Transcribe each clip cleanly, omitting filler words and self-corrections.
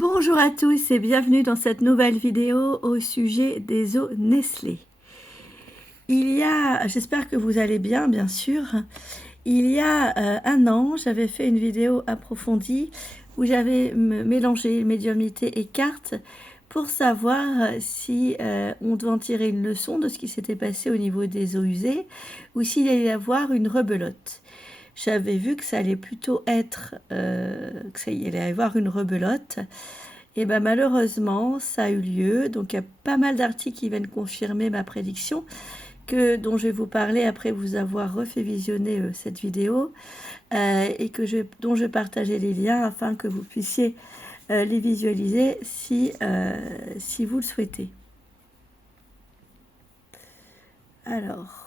Bonjour à tous et bienvenue dans cette nouvelle vidéo au sujet des eaux Nestlé. J'espère que vous allez bien sûr, il y a un an, j'avais fait une vidéo approfondie où j'avais mélangé médiumnité et cartes pour savoir si on doit en tirer une leçon de ce qui s'était passé au niveau des eaux usées ou s'il allait y avoir une rebelote. J'avais vu que ça allait plutôt être, que ça y allait avoir une rebelote. Et ben malheureusement, ça a eu lieu. Donc il y a pas mal d'articles qui viennent confirmer ma prédiction, dont je vais vous parler après vous avoir refait visionner cette vidéo, et dont je vais partager les liens afin que vous puissiez les visualiser si vous le souhaitez. Alors...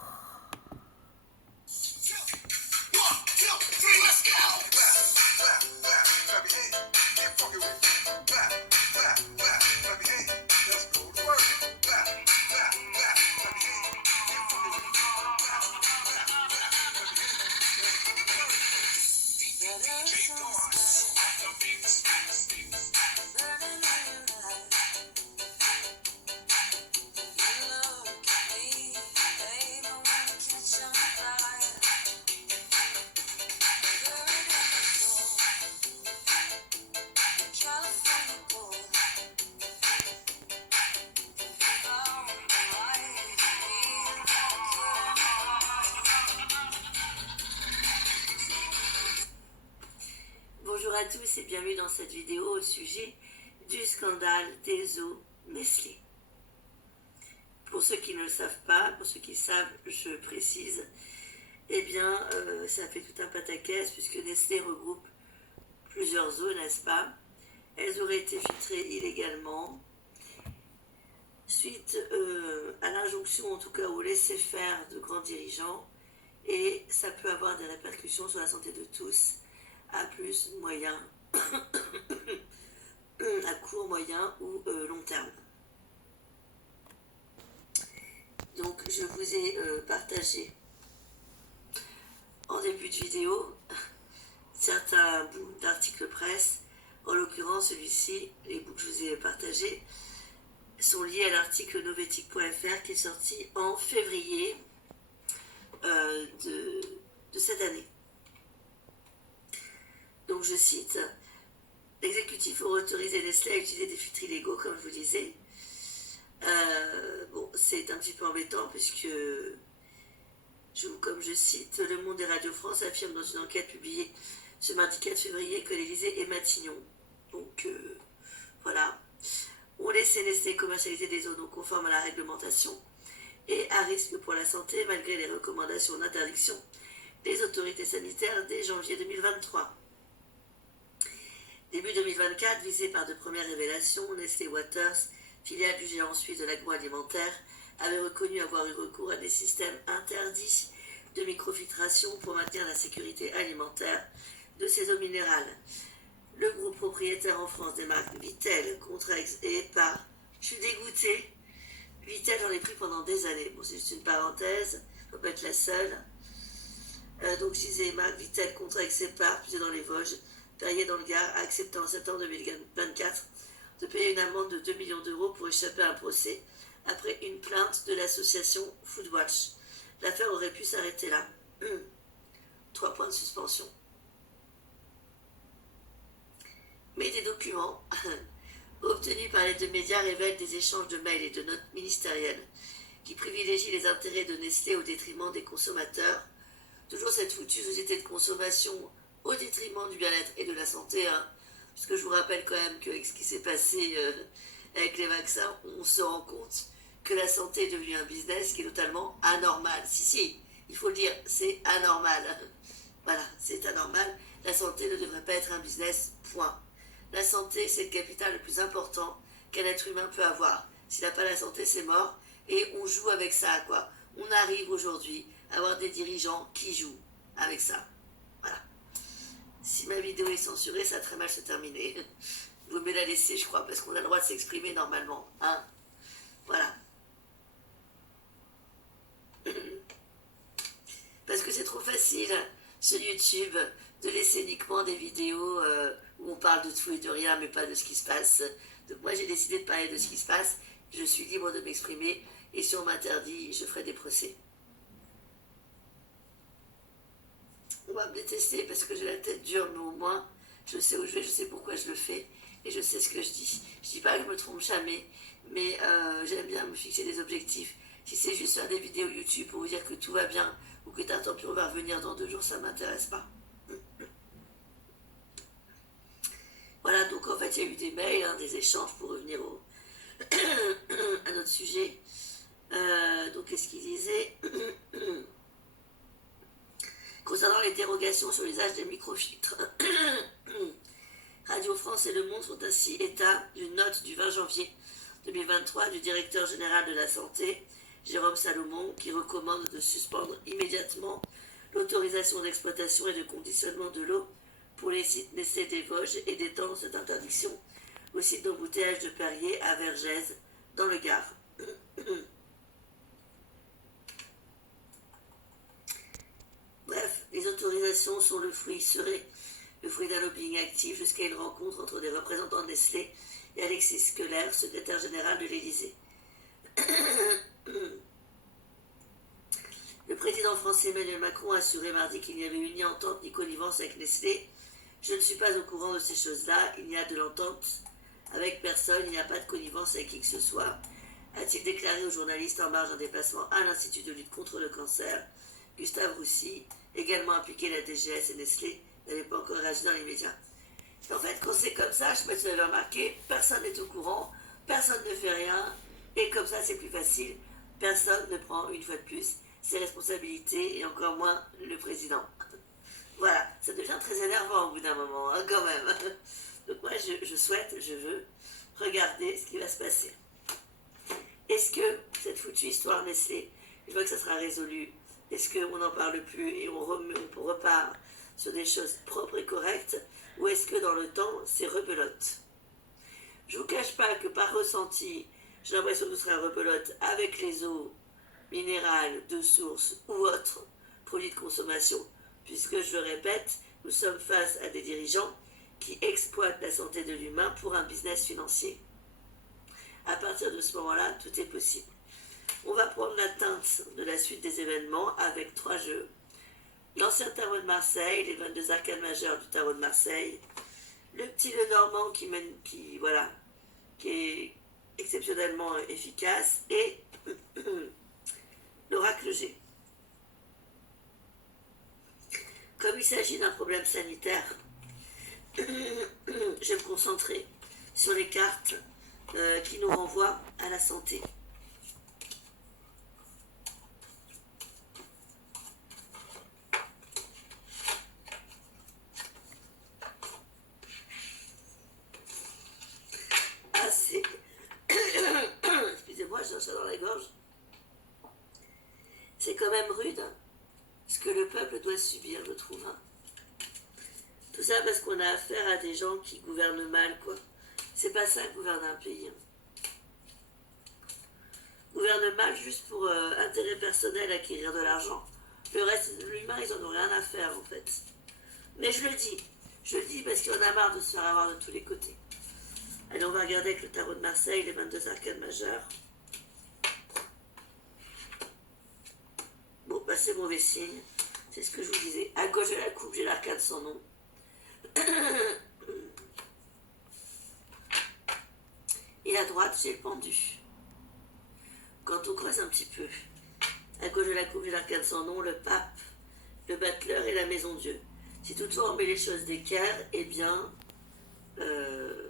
Bonjour à tous et bienvenue dans cette vidéo au sujet du scandale des eaux Nestlé. Pour ceux qui ne le savent pas, pour ceux qui savent, je précise, eh bien, ça fait tout un pataquès puisque Nestlé regroupe plusieurs eaux, n'est-ce pas? Elles auraient été filtrées illégalement suite à l'injonction, en tout cas au laisser-faire de grands dirigeants, et ça peut avoir des répercussions sur la santé de tous à plus, moyen, à court, moyen ou long terme. Donc je vous ai partagé en début de vidéo certains bouts d'articles presse. En l'occurrence, celui-ci, les bouts que je vous ai partagés, sont liés à l'article novetic.fr qui est sorti en février de cette année. Donc je cite: l'exécutif aurait autorisé Nestlé à utiliser des filtres illégaux, comme je vous disais. Bon, c'est un petit peu embêtant puisque, comme je cite, Le Monde et Radio France affirme dans une enquête publiée ce mardi 4 février que l'Élysée est Matignon. Donc voilà, on laissait Nestlé commercialiser des eaux non conformes à la réglementation et à risque pour la santé malgré les recommandations d'interdiction des autorités sanitaires dès janvier 2023. Début 2024, visé par de premières révélations, Nestlé Waters, filiale du géant suisse de l'agroalimentaire, avait reconnu avoir eu recours à des systèmes interdits de microfiltration pour maintenir la sécurité alimentaire de ses eaux minérales. Le groupe propriétaire en France des marques Vittel, Contrex et Epar, je suis dégoûtée. Vittel, j'en ai pris pendant des années. Bon, c'est juste une parenthèse, faut pas être la seule. Donc je disais marque Vittel, Contrex et Epar, puis dans les Vosges, Perrier dans le Gard, a accepté en septembre 2024 de payer une amende de 2 millions d'euros pour échapper à un procès après une plainte de l'association Foodwatch. L'affaire aurait pu s'arrêter là. 3 points de suspension. Mais des documents obtenus par les deux médias révèlent des échanges de mails et de notes ministérielles qui privilégient les intérêts de Nestlé au détriment des consommateurs. Toujours cette foutue société de consommation au détriment du bien-être et de la santé, parce que je vous rappelle quand même qu'avec ce qui s'est passé avec les vaccins, on se rend compte que la santé est devenue un business qui est totalement anormal. Si, il faut le dire, c'est anormal. Voilà, c'est anormal. La santé ne devrait pas être un business, point. La santé, c'est le capital le plus important qu'un être humain peut avoir. S'il n'a pas la santé, c'est mort. Et on joue avec ça, quoi. On arrive aujourd'hui à avoir des dirigeants qui jouent avec ça. Voilà. Si ma vidéo est censurée, ça va très mal se terminer. Vous me la laisser, je crois, parce qu'on a le droit de s'exprimer normalement. Hein, voilà. Parce que c'est trop facile sur YouTube de laisser c'est uniquement des vidéos où on parle de tout et de rien, mais pas de ce qui se passe. Donc moi, j'ai décidé de parler de ce qui se passe. Je suis libre de m'exprimer. Et si on m'interdit, je ferai des procès. On va me détester parce que j'ai la tête dure, mais au moins, je sais où je vais, je sais pourquoi je le fais. Et je sais ce que je dis. Je dis pas que je me trompe jamais, mais j'aime bien me fixer des objectifs. Si c'est juste faire des vidéos YouTube pour vous dire que tout va bien, ou que tant pis on va revenir dans 2 jours, ça ne m'intéresse pas. Voilà, donc en fait il y a eu des mails, hein, des échanges pour revenir à notre sujet. Donc qu'est-ce qu'il disait? Concernant les dérogations sur l'usage des microfiltres. Radio France et Le Monde font ainsi état d'une note du 20 janvier 2023 du directeur général de la santé, Jérôme Salomon, qui recommande de suspendre immédiatement l'autorisation d'exploitation et de conditionnement de l'eau pour les sites Nestlé des Vosges et d'étendre cette interdiction au site d'embouteillage de Perrier à Vergès, dans le Gard. Bref, les autorisations sont seraient le fruit d'un lobbying actif jusqu'à une rencontre entre des représentants de Nestlé et Alexis Keller, secrétaire général de l'Élysée. Le président français Emmanuel Macron a assuré mardi qu'il n'y avait eu ni entente ni connivence avec Nestlé. Je ne suis pas au courant de ces choses-là, il n'y a de l'entente avec personne, il n'y a pas de connivence avec qui que ce soit, a-t-il déclaré aux journalistes en marge d'un déplacement à l'Institut de lutte contre le cancer. Gustave Roussy, également impliqué la DGS et Nestlé, n'avait pas encore réagi dans les médias. En fait, quand c'est comme ça, je sais pas si vous avez remarqué, personne n'est au courant, personne ne fait rien, et comme ça c'est plus facile, personne ne prend une fois de plus ses responsabilités, et encore moins le président. Voilà, ça devient très énervant au bout d'un moment, hein, quand même. Donc moi je veux regarder ce qui va se passer. Est-ce que cette foutue histoire Nestlé, je vois que ça sera résolu, est-ce qu'on n'en parle plus et on repart sur des choses propres et correctes, ou est-ce que dans le temps, c'est rebelote? Je ne vous cache pas que par ressenti, j'ai l'impression que ce sera rebelote avec les eaux minérales de source ou autres produits de consommation, puisque je le répète, nous sommes face à des dirigeants qui exploitent la santé de l'humain pour un business financier. À partir de ce moment-là, tout est possible. On va prendre la teinte de la suite des événements avec 3 jeux. L'ancien tarot de Marseille, les 22 arcanes majeures du tarot de Marseille, le petit Lenormand qui est exceptionnellement efficace, et l'oracle G. Comme il s'agit d'un problème sanitaire, je vais me concentrer sur les cartes qui nous renvoient à la santé. Excusez-moi, j'ai un chat dans la gorge. C'est quand même rude ce que le peuple doit subir, je trouve. Tout ça parce qu'on a affaire à des gens qui gouvernent mal, quoi. C'est pas ça, gouverner un pays. Gouvernent mal juste pour intérêt personnel, acquérir de l'argent. Le reste, l'humain, ils en ont rien à faire, en fait. Mais je le dis parce qu'on a marre de se faire avoir de tous les côtés. Allez, on va regarder avec le tarot de Marseille, les 22 arcanes majeures. Bon, bah c'est mauvais signe. C'est ce que je vous disais. À gauche de la coupe, j'ai l'arcane sans nom. Et à droite, j'ai le pendu. Quand on creuse un petit peu, à gauche de la coupe, j'ai l'arcane sans nom, le pape, le battleur et la maison Dieu. Si toutefois on met les choses d'équerre, eh bien,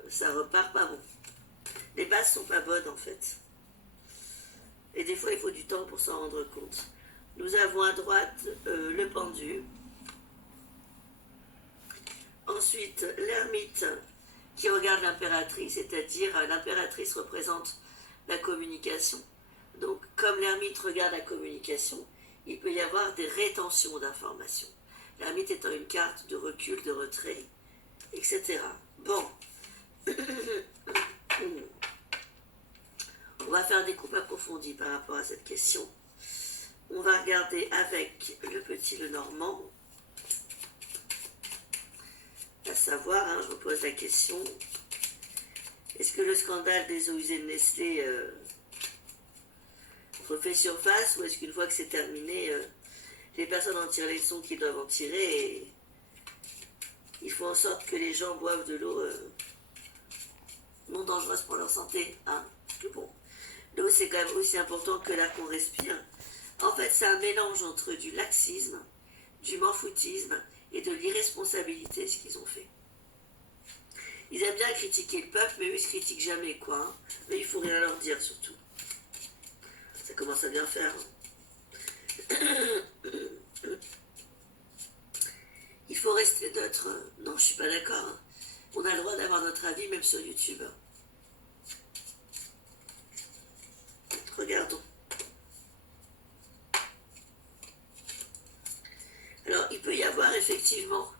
ça repart pas bon. Les bases sont pas bonnes en fait. Et des fois, il faut du temps pour s'en rendre compte. Nous avons à droite le pendu. Ensuite, l'ermite qui regarde l'impératrice, c'est-à-dire l'impératrice représente la communication. Donc, comme l'ermite regarde la communication, il peut y avoir des rétentions d'informations. L'ermite étant une carte de recul, de retrait, etc. Bon. On va faire des coupes approfondies par rapport à cette question. On va regarder avec le petit Lenormand. savoir, hein, je me pose la question, est-ce que le scandale des eaux usées de Nestlé refait surface, ou est-ce qu'une fois que c'est terminé, les personnes en tirent les leçons qu'ils doivent en tirer, et il faut en sorte que les gens boivent de l'eau non dangereuse pour leur santé, hein. Bon, l'eau c'est quand même aussi important que l'air qu'on respire. En fait, c'est un mélange entre du laxisme, du m'en-foutisme et de l'irresponsabilité, ce qu'ils ont fait. Ils aiment bien critiquer le peuple, mais eux, ils se critiquent jamais, quoi. Hein. Mais il faut rien leur dire, surtout. Ça commence à bien faire. Hein. Il faut rester neutre. Non, je suis pas d'accord. Hein. On a le droit d'avoir notre avis, même sur YouTube. Regardons. Alors, il peut y avoir effectivement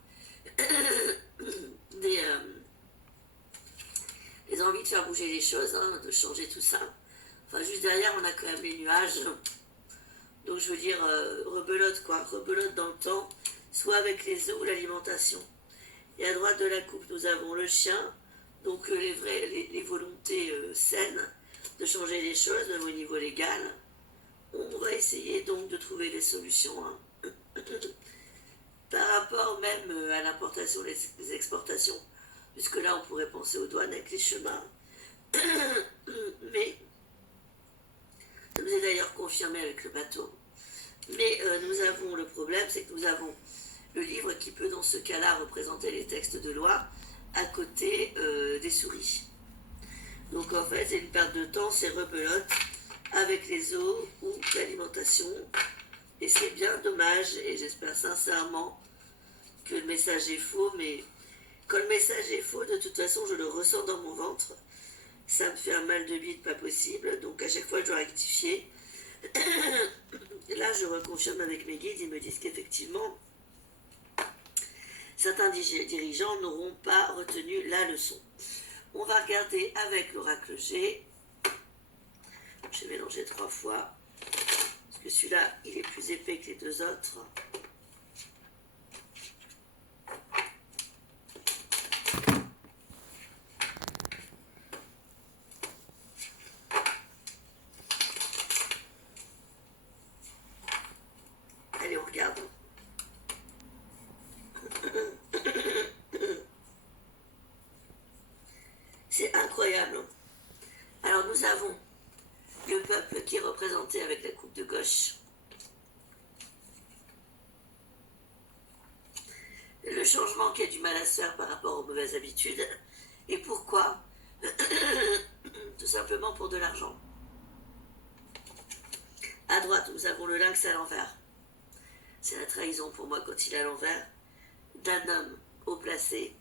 des envies de faire bouger les choses, hein, de changer tout ça. Enfin, juste derrière, on a quand même les nuages. Donc, je veux dire, rebelote, quoi. Rebelote dans le temps, soit avec les eaux ou l'alimentation. Et à droite de la coupe, nous avons le chien. Donc, les volontés saines de changer les choses, même au niveau légal. On va essayer donc de trouver des solutions. Hein. Par rapport même à l'importation et les exportations, puisque là on pourrait penser aux douanes avec les chemins. Mais, ça nous est d'ailleurs confirmé avec le bateau, mais nous avons le problème, c'est que nous avons le livre qui peut dans ce cas-là représenter les textes de loi à côté des souris. Donc en fait c'est une perte de temps, c'est rebelote avec les eaux ou l'alimentation. Et c'est bien dommage, et j'espère sincèrement que le message est faux, mais quand le message est faux, de toute façon, je le ressens dans mon ventre. Ça me fait un mal de bide pas possible, donc à chaque fois, je dois rectifier. Là, je reconfirme avec mes guides, ils me disent qu'effectivement, certains dirigeants n'auront pas retenu la leçon. On va regarder avec l'oracle G. J'ai mélangé 3 fois. Que celui-là, il est plus épais que les 2 autres. Allez, on regarde. C'est incroyable. Alors, nous avons le peuple qui est représenté avec la coupe de gauche. Le changement qui a du mal à se faire par rapport aux mauvaises habitudes. Et pourquoi? Tout simplement pour de l'argent. À droite, nous avons le lynx à l'envers. C'est la trahison pour moi quand il est à l'envers d'un homme haut placé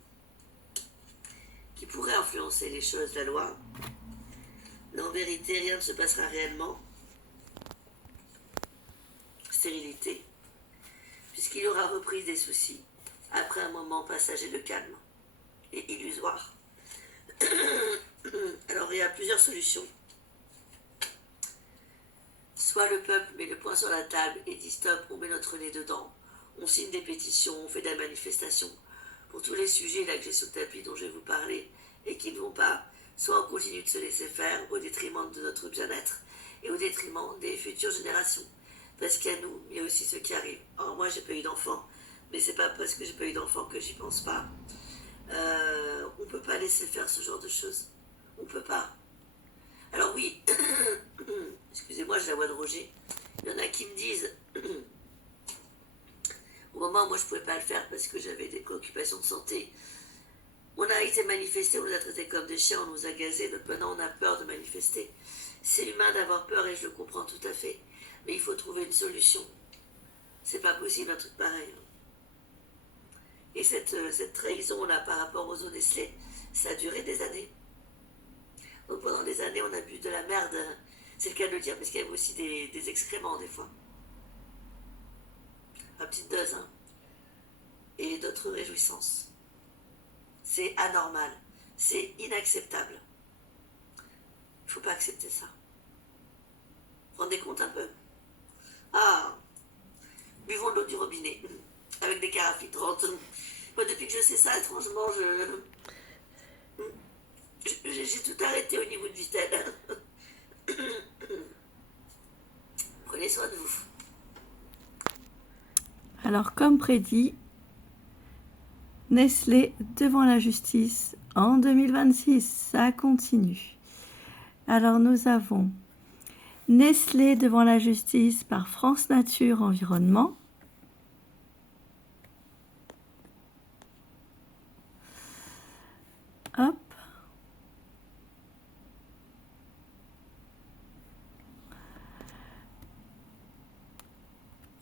qui pourrait influencer les choses de la loi. Mais en vérité, rien ne se passera réellement. Stérilité. Puisqu'il aura repris des soucis après un moment passager de calme et illusoire. Alors il y a plusieurs solutions. Soit le peuple met le poing sur la table et dit stop, on met notre nez dedans, on signe des pétitions, on fait des manifestations pour tous les sujets là que j'ai sous le tapis dont je vais vous parler et qui ne vont pas, soit on continue de se laisser faire au détriment de notre bien-être et au détriment des futures générations. Parce qu'à nous, il y a aussi ceux qui arrivent. Alors moi, j'ai pas eu d'enfant, mais c'est pas parce que j'ai pas eu d'enfant que j'y pense pas. On peut pas laisser faire ce genre de choses. On peut pas. Alors oui, excusez-moi, j'ai la voix de Roger. Il y en a qui me disent, au moment où moi je pouvais pas le faire parce que j'avais des préoccupations de santé, on a été manifesté, on nous a traités comme des chiens, on nous a gazés, donc maintenant on a peur de manifester. C'est humain d'avoir peur et je le comprends tout à fait. Mais il faut trouver une solution. C'est pas possible un truc pareil. Et cette trahison-là par rapport aux eaux Nestlé, ça a duré des années. Donc pendant des années, on a bu de la merde. C'est le cas de le dire, parce qu'il y a aussi des excréments des fois. À petite dose, hein. Et d'autres réjouissances. C'est anormal. C'est inacceptable. Il ne faut pas accepter ça. Vous vous rendez compte un peu? Ah, buvons de l'eau du robinet, avec des carafes hydrantes. Moi, depuis que je sais ça, étrangement, j'ai tout arrêté au niveau de Vitel. Prenez soin de vous. Alors, comme prédit, Nestlé devant la justice en 2026, ça continue. Alors, nous avons Nestlé devant la justice par France Nature Environnement. Hop.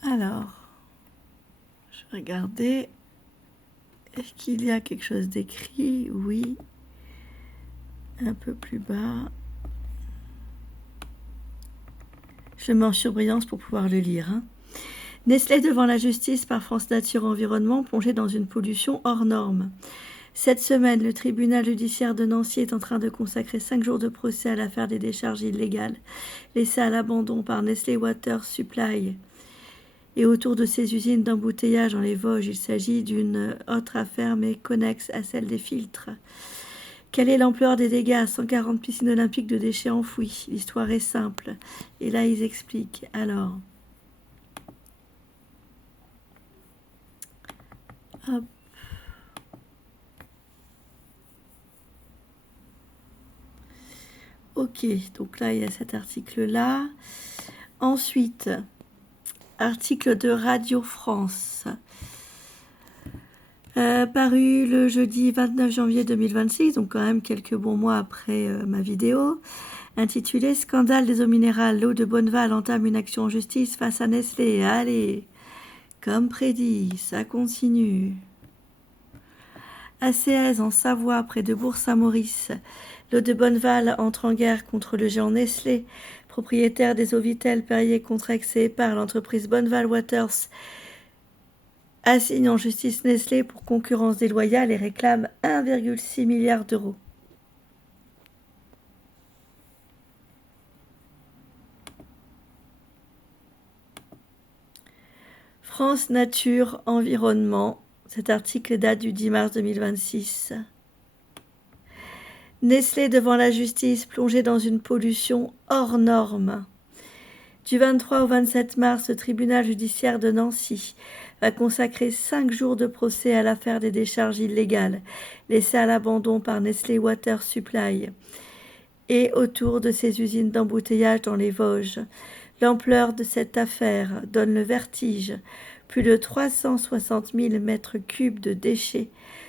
Alors, je vais regarder. Est-ce qu'il y a quelque chose d'écrit? Oui. Un peu plus bas. Je mets en surbrillance pour pouvoir le lire. Nestlé devant la justice par France Nature Environnement, plongé dans une pollution hors norme. Cette semaine, le tribunal judiciaire de Nancy est en train de consacrer 5 jours de procès à l'affaire des décharges illégales laissées à l'abandon par Nestlé Water Supply. Et autour de ces usines d'embouteillage dans les Vosges, il s'agit d'une autre affaire mais connexe à celle des filtres. Quelle est l'ampleur des dégâts? 140 piscines olympiques de déchets enfouis. L'histoire est simple. Et là, ils expliquent. Alors, hop. Ok, donc là, il y a cet article-là. Ensuite, article de Radio France. Paru le jeudi 29 janvier 2026, donc quand même quelques bons mois après ma vidéo, intitulé « Scandale des eaux minérales, l'eau de Bonneval entame une action en justice face à Nestlé ». Allez, comme prédit, ça continue. À Séez, en Savoie, près de Bourg-Saint-Maurice, l'eau de Bonneval entre en guerre contre le géant Nestlé, propriétaire des eaux Vitel, Perrier, Contrex et par l'entreprise Bonneval Waters, assigne en justice Nestlé pour concurrence déloyale et réclame 1,6 milliard d'euros. France Nature Environnement, cet article date du 10 mars 2026. Nestlé devant la justice, plongé dans une pollution hors norme. Du 23 au 27 mars, le tribunal judiciaire de Nancy va consacrer 5 jours de procès à l'affaire des décharges illégales laissées à l'abandon par Nestlé Water Supply et autour de ces usines d'embouteillage dans les Vosges. L'ampleur de cette affaire donne le vertige. Plus de 360 000 mètres cubes de déchets,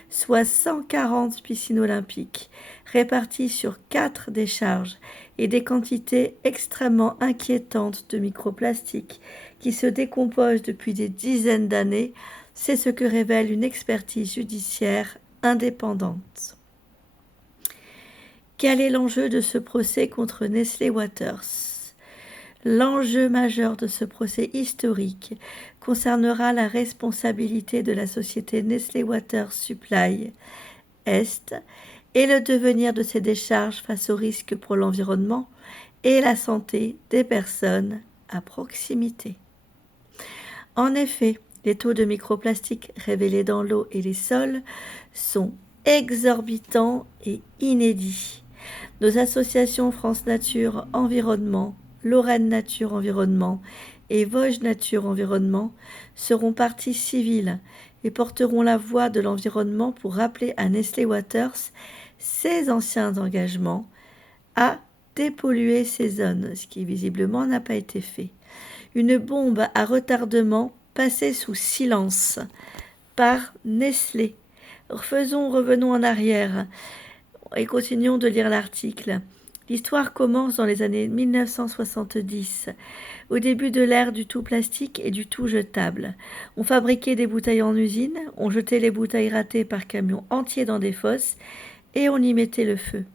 soit 140 piscines olympiques, réparties sur 4 décharges et des quantités extrêmement inquiétantes de microplastiques qui se décomposent depuis des dizaines d'années, c'est ce que révèle une expertise judiciaire indépendante. Quel est l'enjeu de ce procès contre Nestlé Waters ? L'enjeu majeur de ce procès historique concernera la responsabilité de la société Nestlé Water Supply Est et le devenir de ces décharges face aux risques pour l'environnement et la santé des personnes à proximité. En effet, les taux de microplastiques révélés dans l'eau et les sols sont exorbitants et inédits. Nos associations France Nature Environnement, Lorraine Nature Environnement et Vosges Nature Environnement seront parties civiles et porteront la voix de l'environnement pour rappeler à Nestlé Waters ses anciens engagements à dépolluer ces zones, ce qui visiblement n'a pas été fait. Une bombe à retardement passée sous silence par Nestlé. Revenons en arrière et continuons de lire l'article. L'histoire commence dans les années 1970, au début de l'ère du tout plastique et du tout jetable. On fabriquait des bouteilles en usine, on jetait les bouteilles ratées par camions entiers dans des fosses et on y mettait le feu.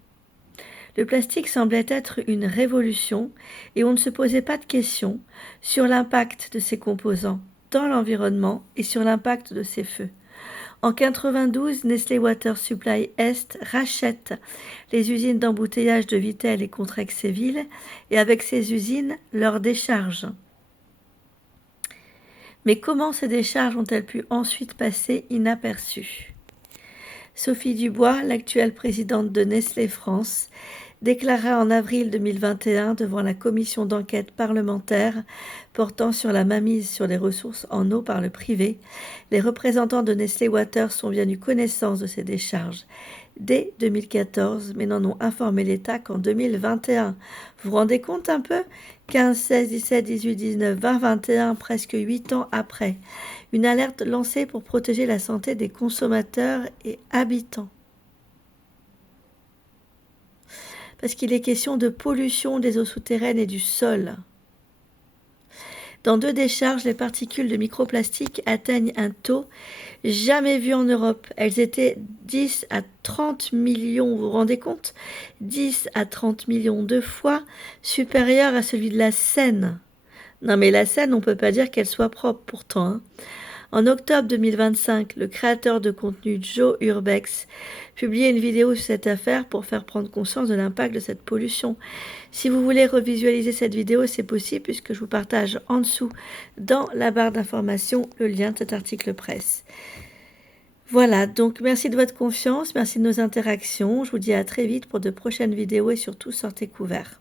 Le plastique semblait être une révolution et on ne se posait pas de questions sur l'impact de ses composants dans l'environnement et sur l'impact de ces feux. En 1992, Nestlé Water Supply Est rachète les usines d'embouteillage de Vitel et Contrex-Séville et avec ces usines, leurs décharges. Mais comment ces décharges ont-elles pu ensuite passer inaperçues? Sophie Dubois, l'actuelle présidente de Nestlé France, déclara en avril 2021 devant la commission d'enquête parlementaire portant sur la mainmise sur les ressources en eau par le privé. Les représentants de Nestlé Waters sont bien eu connaissance de ces décharges dès 2014, mais n'en ont informé l'État qu'en 2021. Vous vous rendez compte un peu? 15, 16, 17, 18, 19, 20, 21, presque 8 ans après. Une alerte lancée pour protéger la santé des consommateurs et habitants. Parce qu'il est question de pollution des eaux souterraines et du sol. Dans 2 décharges, les particules de microplastiques atteignent un taux jamais vu en Europe. Elles étaient 10 à 30 millions, vous vous rendez compte? 10 à 30 millions de fois supérieur à celui de la Seine. Non mais la Seine, on ne peut pas dire qu'elle soit propre pourtant, hein. En octobre 2025, le créateur de contenu Joe Urbex publiait une vidéo sur cette affaire pour faire prendre conscience de l'impact de cette pollution. Si vous voulez revisualiser cette vidéo, c'est possible puisque je vous partage en dessous dans la barre d'information le lien de cet article presse. Voilà, donc merci de votre confiance, merci de nos interactions. Je vous dis à très vite pour de prochaines vidéos et surtout sortez couverts.